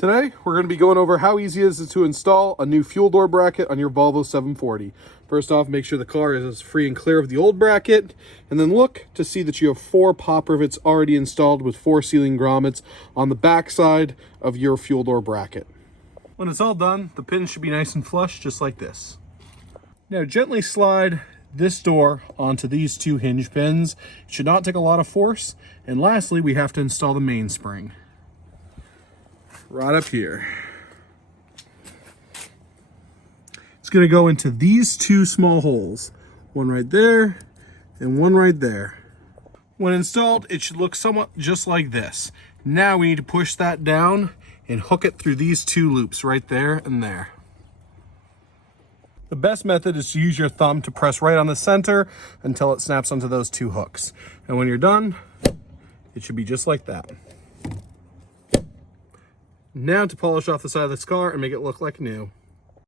Today, we're going to be going over how easy it is to install a new fuel door bracket on your Volvo 740. First off, make sure the car is free and clear of the old bracket, and then look to see that you have 4 pop rivets already installed with 4 sealing grommets on the back side of your fuel door bracket. When it's all done, the pins should be nice and flush, just like this. Now, gently slide this door onto these 2 hinge pins. It should not take a lot of force. And lastly, we have to install the mainspring. Right up here. It's going to go into these 2 small holes. One right there and one right there. When installed, it should look somewhat just like this. Now we need to push that down and hook it through these 2 loops right there and there. The best method is to use your thumb to press right on the center until it snaps onto those 2 hooks. And when you're done, it should be just like that. Now to polish off the side of this car and make it look like new.